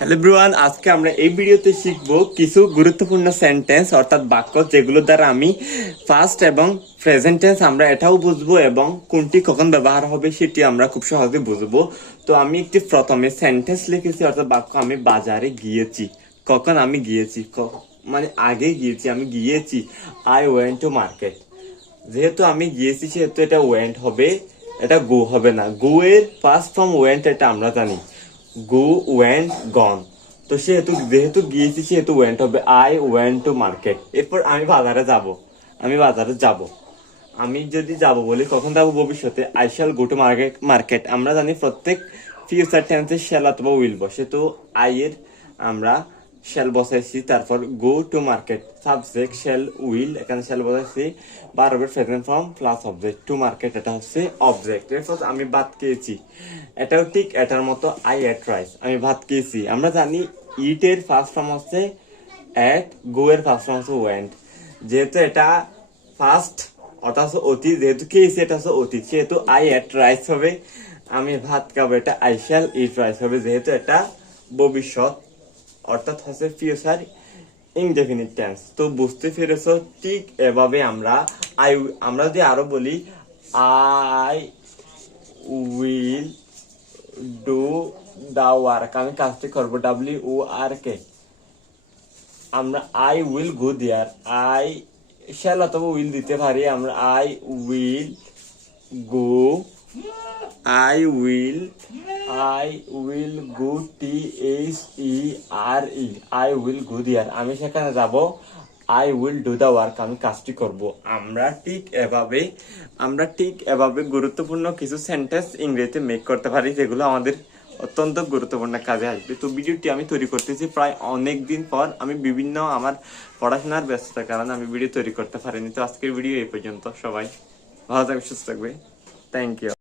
Hello everyone, আজকে আমরা এই ভিডিওতে শিখব কিছু গুরুত্বপূর্ণ সেন্টেন্স অর্থাৎ বাক্য যেগুলো দ্বারা আমি ফার্স্ট এবং প্রেজেন্ট টেন্স আমরা এটাও বুঝবো এবং কোনটি কখন ব্যবহার হবে সেটি আমরা খুব সহজে বুঝবো। তো আমি একটি প্রথমে সেন্টেন্স লিখেছি অর্থাৎ বাক্য আমি বাজারে গিয়েছি। কখন আমি গিয়েছি, মানে আগে গিয়েছি, আমি গিয়েছি। I went to market. যেহেতু আমি গিয়েছি সেহেতু এটা ওয়েন্ট হবে, এটা গো হবে না। গো এর ফার্স্ট ফর্ম ওয়েন্ট, এটা আমরা জানি। গো, ওয়েন্ট, গন। তো যেহেতু গিয়েছি সেহেতু ওয়েন্ট হবে। I went to market. এরপর আমি বাজারে যাব। আমি বাজারে যাব। আমি যদি যাব বলি কখন যাব, ভবিষ্যতে। I shall go to market. আমরা জানি প্রত্যেক ফিউচার টেন্সে শ্যাল অথবা উইল বসে। তো আই এর আমরা শ্যাল বসাইছি, তারপর go to market subject, shall will, এখানে শ্যাল বসাইছি, বারবার present form plus object. To market এটা হচ্ছে অবজেক্ট। এরপর আমি ভাত খেয়েছি, এটাও ঠিক এটার মতো। আই এট রাইস, আমি ভাত খেয়েছি। আমরা জানি ইট এর ফার্স্ট ফর্ম হচ্ছে এট, গো এর ফার্স্ট ফর্ম হচ্ছে ওয়েন্ট। যেহেতু এটা ফার্স্ট অর্থাৎ হচ্ছে অতীত, যেহেতু খেয়েছি এটা হচ্ছে অতীত সেহেতু আই এট রাইস হবে। আমি ভাত খাবো, এটা আই শ্যাল ইট রাইস হবে, যেহেতু এটা ভবিষ্যৎ অর্থাৎ হচ্ছে ফিউচার ইনডেফিনিট টেন্স। তো বুঝতে পেরেছো? ঠিক এভাবে আমরা যদি আরো বলি, I will do the work, আমি কাজটি করবো, WORK। আমরা I will go there, I shall অথবা উইল দিতে পারি। আমরা I will go, I will I will go, THERE, I will go there, আমি সেখানে যাব। I will do the work, আমি কাজটি করব। আমরা ঠিক এভাবে গুরুত্বপূর্ণ কিছু সেন্টেন্স ইংরেজিতে মেক করতে পারি, যেগুলো আমাদের অত্যন্ত গুরুত্বপূর্ণ কাজে আসবে। তো ভিডিওটি আমি তৈরি করতেছি প্রায় অনেক দিন পর। আমি বিভিন্ন আমার পড়াশোনার ব্যস্ততার কারণে আমি ভিডিও তৈরি করতে পারিনি। তো আজকের ভিডিও এই পর্যন্ত। সবাই ভালো থাকবে, সুস্থ থাকবে। Thank you.